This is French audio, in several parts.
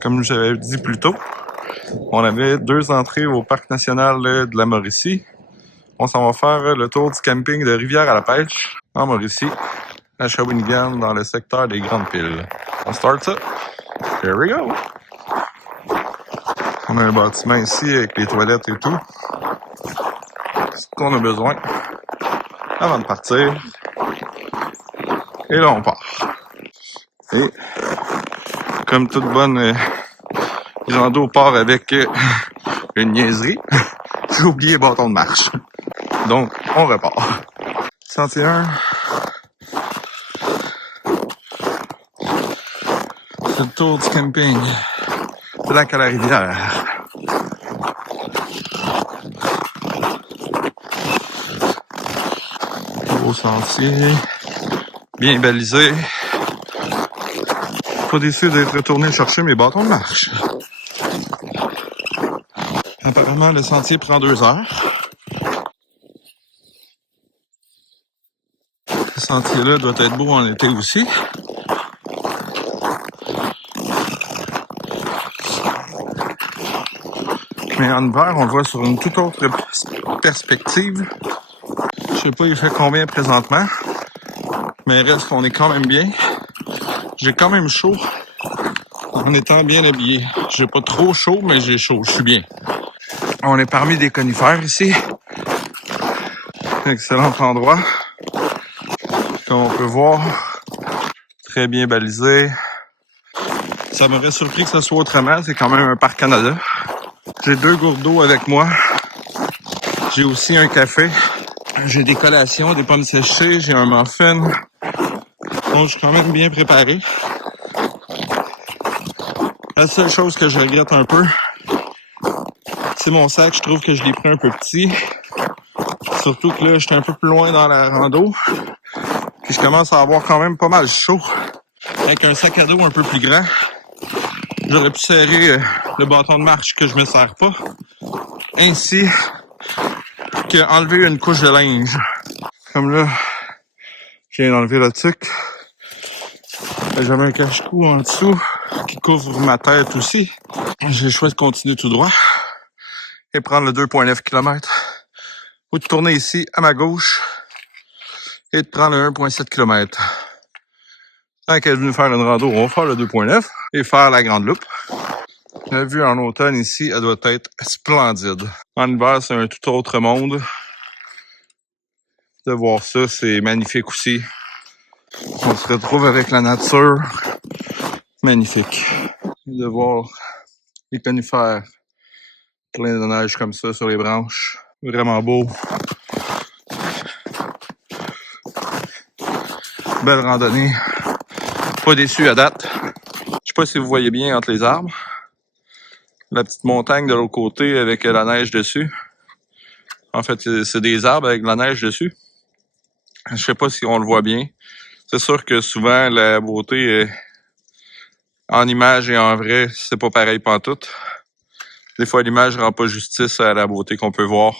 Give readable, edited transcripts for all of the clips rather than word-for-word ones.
Comme j'avais dit plus tôt, on avait 2 entrées au Parc national de la Mauricie. On s'en va faire le tour du camping de Rivière-à-la-Pêche, en Mauricie, à Shawinigan, dans le secteur des Grandes Piles. On start ça. Here we go! On a un bâtiment ici avec les toilettes et tout. C'est ce qu'on a besoin avant de partir. Et là, on part. Et comme toute bonne rando part avec une niaiserie, j'ai oublié le bâton de marche. Donc, on repart. 101. C'est le tour du camping. Lac à la rivière. Beau sentier. Bien balisé. Pas déçu d'être retourné chercher mes bâtons de marche. Apparemment, le sentier prend 2 heures. Ce sentier-là doit être beau en été aussi. Mais en hiver, on le voit sur une toute autre perspective. Je sais pas il fait combien présentement, mais reste qu'on est quand même bien. J'ai quand même chaud en étant bien habillé. J'ai pas trop chaud, mais j'ai chaud, je suis bien. On est parmi des conifères ici. Excellent endroit. Comme on peut voir, très bien balisé. Ça m'aurait surpris que ce soit autrement, c'est quand même un parc Canada. J'ai 2 gourdes d'eau avec moi. J'ai aussi un café. J'ai des collations, des pommes séchées, j'ai un muffin. Donc, je suis quand même bien préparé. La seule chose que je regrette un peu, c'est mon sac. Je trouve que je l'ai pris un peu petit. Surtout que là, j'étais un peu plus loin dans la rando. Puis je commence à avoir quand même pas mal chaud. Avec un sac à dos un peu plus grand. J'aurais pu serrer le bâton de marche que je me sers pas. Ainsi qu'enlever une couche de linge. Comme là, je viens d'enlever le tuc. J'avais un cache-cou en dessous qui couvre ma tête aussi. J'ai choisi de continuer tout droit et prendre le 2,9 km. Ou de tourner ici à ma gauche et de prendre le 1,7 km. Tant qu'elle est venue faire une rando, on va faire le 2,9 et faire la grande loupe. La vue en automne ici, elle doit être splendide. En hiver, c'est un tout autre monde. De voir ça, c'est magnifique aussi. On se retrouve avec la nature. Magnifique. Et de voir les conifères plein de neige comme ça sur les branches. Vraiment beau. Belle randonnée. Pas déçu à date. Je sais pas si vous voyez bien entre les arbres. La petite montagne de l'autre côté avec la neige dessus. En fait, c'est des arbres avec de la neige dessus. Je sais pas si on le voit bien. C'est sûr que souvent, la beauté en image et en vrai, c'est pas pareil pantoute. Des fois, l'image rend pas justice à la beauté qu'on peut voir.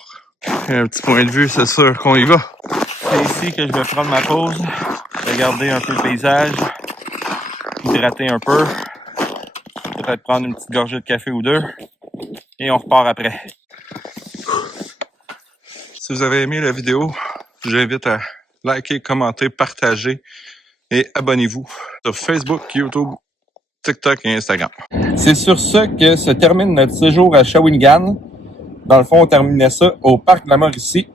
Et un petit point de vue, c'est sûr qu'on y va. C'est ici que je vais prendre ma pause, regarder un peu le paysage, hydrater un peu, peut-être prendre une petite gorgée de café ou 2, et on repart après. Si vous avez aimé la vidéo, j'invite à liker, commenter, partager et abonnez-vous sur Facebook, YouTube, TikTok et Instagram. C'est sur ça que se termine notre séjour à Shawinigan. Dans le fond, on terminait ça au Parc de la Mauricie,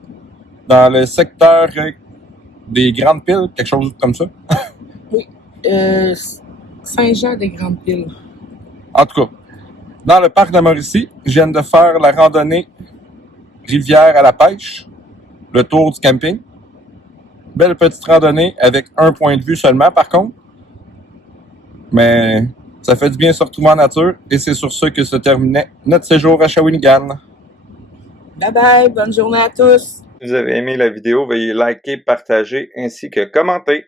dans le secteur des Grandes Piles, quelque chose comme ça. Oui, Saint-Jean-des-Grandes-Piles. En tout cas, dans le Parc de la Mauricie, je viens de faire la randonnée Rivière à la Pêche, le tour du camping. Belle petite randonnée avec un point de vue seulement, par contre. Mais ça fait du bien se retrouver en nature et c'est sur ça que se terminait notre séjour à Shawinigan. Bye bye, bonne journée à tous. Si vous avez aimé la vidéo, veuillez liker, partager ainsi que commenter.